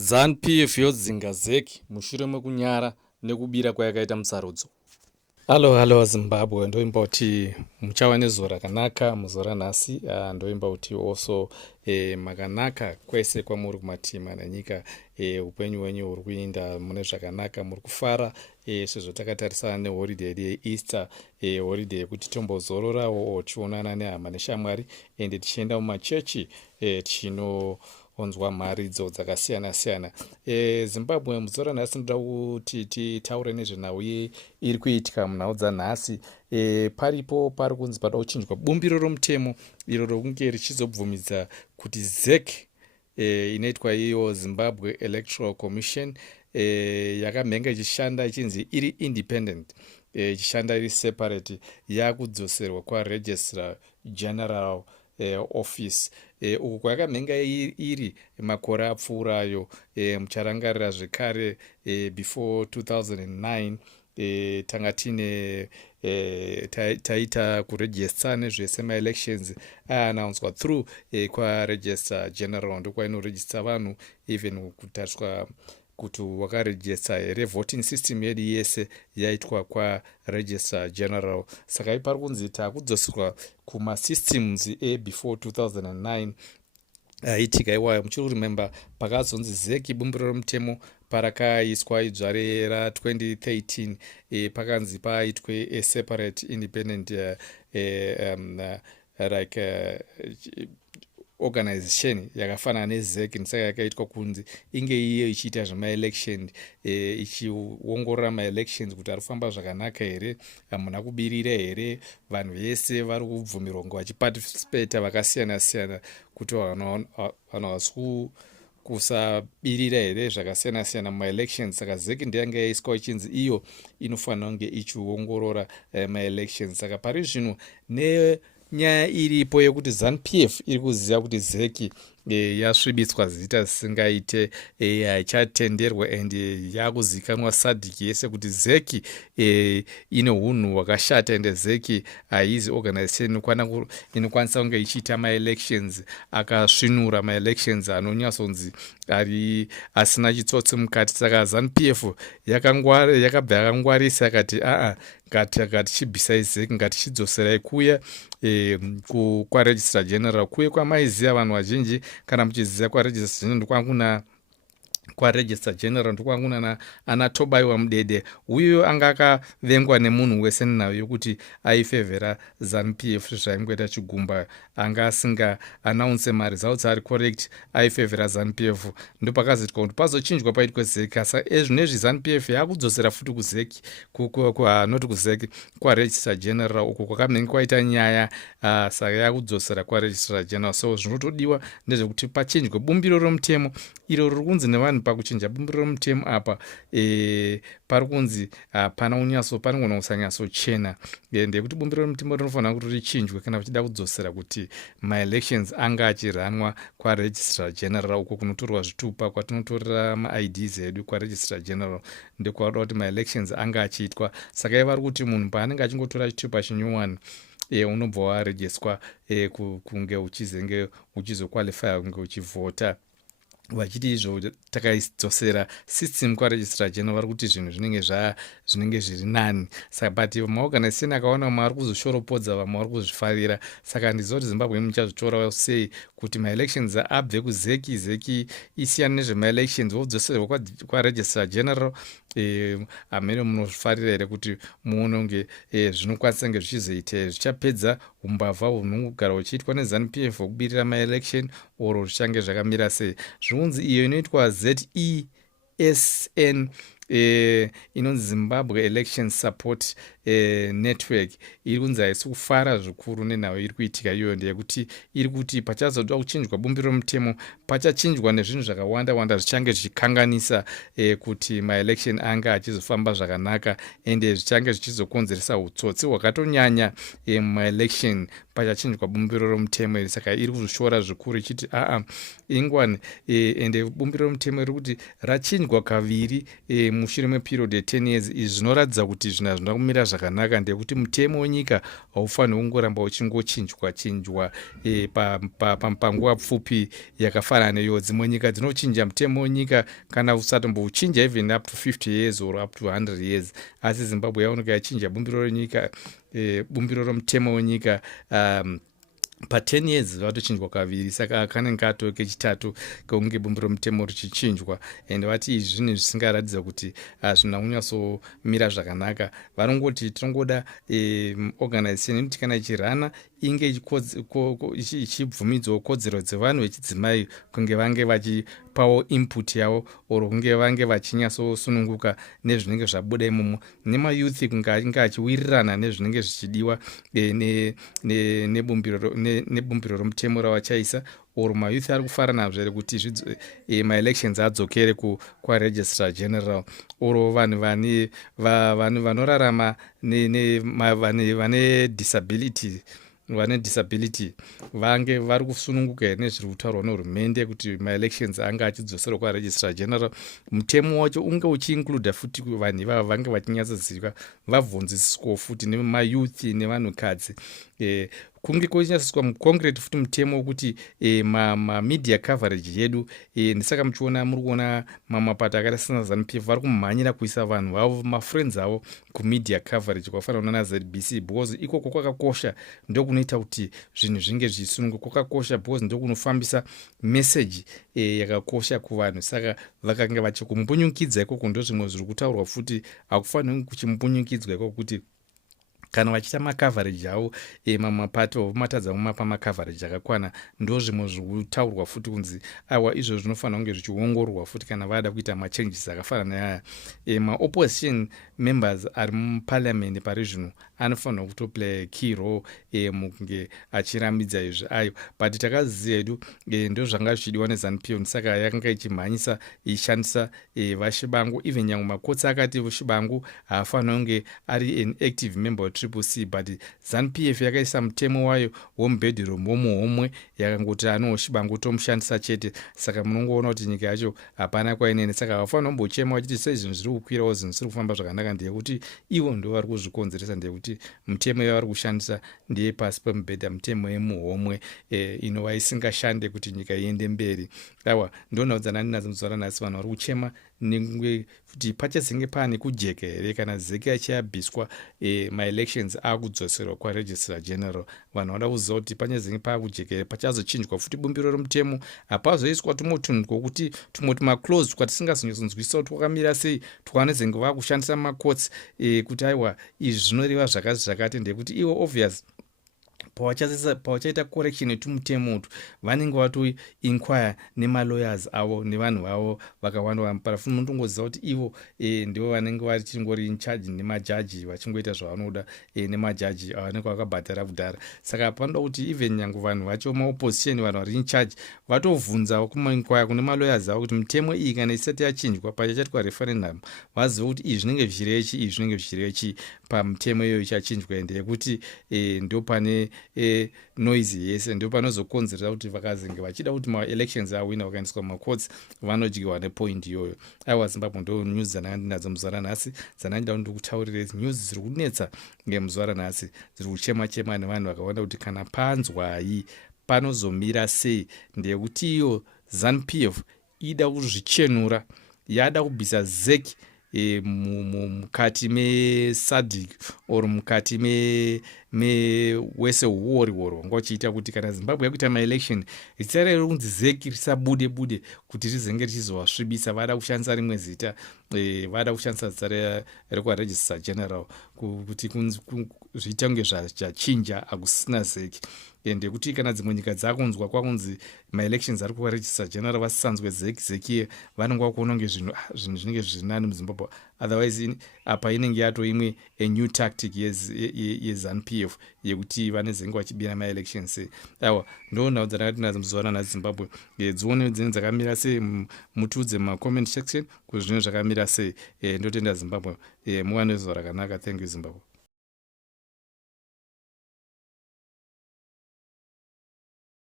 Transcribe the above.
ZANU-PF yodzinga ZEC mushure mekunyara nekubira kwayakaita musarudzo. Halo Zimbabwe, ndoimba kuti muchava nezuva rakanaka muzuva ranhasi. Ndoimba kuti also makanaka kwese kwamuri kumatima nenyika, upenyu hwenyu huri kuenda mune zvakanaka, muri kufara sezvo takatarisana neholiday yeEaster, holiday yekuti tombozororawo tionana nehama neshamwari ende tichienda mumachechi onzwa mharidzo dzakasiyana-siyana. Zimbabwe muzuva ranhasi ndoda kuti titaure nezvenhau iri kuitika munhau dzanhasi. Paripo pari kunzi pada kuchinjwa bumbiro romutemo iro rokunge richizobvumidza kuti ZEC inoitwa iyo Zimbabwe Electoral Commission yakamhenga ichishanda ichinzi iri independent, ichishanda iri separate, yakudzoserwa kwaRegistrar General office uku kwayakamhenga iri makore apfuurayo. Mucharangarira zvekare before 2009 tanga tine taita kuregista nezvese maElections aannounced through kwaRegistrar General, ndokwainorejista vanhu even kutariswa kuti wakaregista here. Voting system yedu yese yaitwa kwaRegistrar General. Saka ipari kunzi takudzoserwa kumasystems before 2009 aitika iwayo. Muchiri remember pakazonzi ZEC bumbiro romutemo parakaiswa idzva ra2013 pakanzi paitwe separate independent organization yakafanana neZEC, nisaka yakaitwa kunzi inge iyo ichiita zvemaelection, ichiongorora maElections kuti ari kufamba zvakanaka here, hamuna kubirira here, vanhu vese vari kubvumirwa kunge vachiparticipata vakasiyana-siyana, kuti vanhu havasi kusabirira here zvakasiyana-siyana mumaElections. Saka ZEC ndeyanga yaiswa ichinzi iyo inofanira kunge ichiongorora maElections. Saka pari zvino nyaya iripo yekuti ZANU-PF iri kuziva kuti ZEC yasvibiswa zita zisingaite, haichatenderwa ende yakuzikanwa SADC yese kuti ZEC ine hunhu hwakashata ende ZEC haizi organization inokwanisa kunge ichiita maElections akasvinura maElections anonyatsonzi ari asina chitsotsi mukati. Saka ZANU-PF yakabva yakangwarisa yakati ngatichibvisai ZEC, ngatichidzoserai kuya kwaRegistrar General, kuye kwamaiziva vanhu vazhinji. Kana muchiziva kwaRegistrar General ndokwanguna kwaRegistrar General ndokwanguna anatobaiwa mudede, uyo anga akavengwa nemunhu wese nenhau yokuti aifevhera ZANU-PF zvaingoita chigumba, anga asinga announce mari dzavo dzari correct, aifevhera ZANU-PF. Ndopakazoitwa kuti pazochinjwa paitwe ZEC. Asa ezvinezvi ZANU-PF yakudzosera futi kuZEC, noti kuZEC kwaRegistrar General uko kwakamhenga kwaita nyaya, saka yakudzosera kwaRegistrar General. So zvinotodiwa ndezvekuti pachinjwe bumbiro romutemo iro riri kunzi nevanhu pakuchinja bumbiro romutemo apa pari kunzi panogona kusanyatsochena, ndekuti bumbiro romutemo rinofanira kuti richinjwe kana uchida kudzosera kuti maElections anga achiranwa kwaRegistrar General, uko kunotorwa zvitupa kwatinotorera maIDs edu kwaRegistrar General, ndekwaoda kuti maElections anga achiitwa. Saka ivari kuti munhu paanenge achingotora chitupa chinyuwani unobva warejeswa kunge uchizenge uchizoqualifya kunge uchivhota. Vachiti izvo takaidzosera system kwaRegistrar General, vari kuti zvinhu zvinenge zviri nani. Saka but maorganization akaona maari kuzoshoropodza vamwe vari kuzvifarira. Saka ndizoti Zimbabwe muchazvitora sei kuti maElections abve kuZEC, ZEC isiyana nezvemaElections vodzoserwa kwaRegistrar General. Hamene munozvifarira here kuti muone kunge zvinokwanisa kunge zvichizoita zvichapedza umbavha hunogara huchiitwa neZANU-PF hwekubirira maElection, oro zvichange zvakamira sei? Zvinonzi iyo inoitwa ZESN, inonzi Zimbabwe Election Support Network, iri kunzi haisi kufara zvikuru nenhau iri kuitika iyoyo. Ndeyekuti iri kuti pachazoda kuchinjwa bumbiro romutemo pachachinjwa nezvinhu zvakawanda zvichange zvichikanganisa kuti maElection anga achizofamba zvakanaka, ende zvichange zvichizokonzeresa hutsotsi hwakatonyanya mumaElection pachachinjwa bumbiro romutemo iri. Saka iri kuzvishora zvikuru ichiti ingwani, ende bumbiro romutemo iri kuti rachinjwa kaviri mushure meperiod ye10 years. Izvi zvinoratidza kuti zvinhu hazvina kumira zvakanaka, ndekuti mutemo wenyika haufaniri kungoramba uchingochinjwa panguva pfupi yakafanana neyodzi. Munyika dzinochinja mutemo wenyika kana usatombouchinja even up to 50 years or up to 100 years. Asi Zimbabwe yaoneka yachinja bumbiro renyika, bumbiro romutemo wenyika pa10 years vatochinjwa kaviri. Saka kanenge katove kechitatu kunge bumbiro romutemo richichinjwa, and vati izvi zvinhu zvisingaratidza kuti zvina kunyatsomira zvakanaka. Vanongoti tinongoda organization inoti kana ichirana inge ichibvumidzawo kodzero dzevanhu vechidzimai kunge vange vachipawo input yavo, oro kunge vange vachinyatsosununguka nezvinenge zvabuda imomo, nemayouth kunge ange achiwirirana nezvinenge zvichidiwa nebumbiro romutemo ravachaisa, oro mayouth ari kufara nazvo here kuti maElections adzokere kwaregistrar general, oro vanhu vanorarama vane disability vange vari kusununguka here nezviri kutaurwa nehurumende kuti maElections anga achidzoserwa kwaregistrar general. Mutemo wacho unge uchiincluda futi vanhu ivava vange vachinyatsoziva, vabvunzisiswa futi nemayouth nevanhukadzi. Kunge kuchinyatsiswa muconcrete futi mutemo wekuti media coverage yedu, ndisaka muchiona muri kuona mamapato akaita sena ZANU-PF vari kumhanyira kuisa vanhu vavo mafriends avo kumedia coverage kwakafanana kuona naZBC, because ikoko kwakakosha, ndokunoita kuti zvinhu zvinge zvichisununguka. Kwakakosha because ndokunofambisa message yakakosha kuvanhu. Saka vakanga vachikumbunyukidzwa ikoko, ndozvimwe zviri kutaurwa futi, hakufaniri kuchimbunyukidzwa ikoko kuti kana vachiita macoverage avo mamapato matadza kumapa macoverage akakwana. Ndozvimwe zviri kutaurwa futi kunzi aiwa izvo zvinofanira kunge zvichiongororwa futi kana vada kuita machanges akafanana neaya. Maopposition members ari muparliament pari zvino anofanira kutoplay key role mukunge achirambidza izvi ayo, but takaziva hedu ndozvanga zvichidiwa neZANU-PF, saka yakanga ichimhanyisa ichishandisa vaShibangu. Even nyangwe makotsi akati vaShibangu haafanira kunge ari an active member CCC, but ZANU-PF yakaisa mutemo wayo womubhedroom womuhomwe, yakangoti anoShibangu tomushandisa chete. Saka munongoona kuti nyika yacho hapana kwainene. Saka havafanira kumbochema vachiti sei zvinhu zviri kukwirawo zvinhu zvisiri kufamba zvakanaka, ndeyekuti ivo ndo vari kuzvikonzeresa, ndeyekuti mutemo yavari kushandisa ndeye pasi pemubhedha, mutemo yemuhomwe inova isingashande kuti nyika iende mberi. Aiwa ndonaudza nadzo muzora nhasi vanhu vari kuchema kuti pachazenge pane kujeka here kana zeki achiyabviswa maElections akudzoserwa kwaregistrar general. Vanhu vada kuziva kuti pachazenge paakujeka here, pachazochinjwa futi bumbiro romutemo, hapazoiswa tumwe tunhu twokuti tumwe tumaclose twatisingazonyatsokunzwisisa kuti twakamira sei, twanezenge vakushandisa makotsi kuti aiwa izvi zvinoreva zvakati zvakati, ndekuti iwo obvious pavachaita correction yetumutemo utu vanenge vatoinquire nemalawyers avo nevanhu vavo vakawanda parafuni. Munongoziva kuti ivo ndivo vanenge vachingori in charge nemajaji vachingoita zvavanoda nemajaji avanenge vakabhadhara kudhara. Saka panoda kuti even nyange vanhu vacho maopposition, vanhu vari in charge, vatovhunzawo kumainquire kune malawyers avo kuti mitemo iyi kana isati yachinjwa pachachaitwa referendum, vazive kuti izvi zvinenge zvichirechi, izvi zvinenge zvichirechi pamutemo iyoyo ichachinjwa, ende yekuti ndo pane noise yese, ndio panozokonzeresa kuti vakazenge vachida kuti maElections awina vakaendeswa mumakotsi vanodyiwa nepoint iyoyo. Aiwa Zimbabwe ndo news dzandinadzo muzora nhasi, dzandinoda ndikutaurire news dziri kunetsa ngemuzora nhasi, dziri kuchema nevanhu vakaona kuti kana panzwai panozomira sei, ndeyekuti iyo ZANU-PF ida kuzvichenura, yada kubvisa zeki mukati meSADC or mukati mewese huori hwanga uchiita kuti kana Zimbabwe yakuita maElection richarero kunzi zeki risabude kuti rizenge richizovasvibisa. Vada kushandisa rimwe zita, vada kushandisa zita rekwaregistrar general kuti zviita kunge zvachinja hakusina zeki. Ndekuti kana dzimwe nyika dzakunzwa kwakunzi maElections ari kuregistrar general vasisanzwe zeki vanenge vakuona kunge zvinhu zvinenge zviri nani muZimbabwe. Otherwise apa inenge yato imwe a new tactic yeZANU-PF yekuti vanezenge vachibira maElections. Aiwa ndonhau dzatinadzo muzora nhasi Zimbabwe. Dzione dzine dzakamira sei, mutiudze mumacomment section kuti zvine zvakamira sei. Ndotenda Zimbabwe, muwane zuva rakanaka. Thank you Zimbabwe.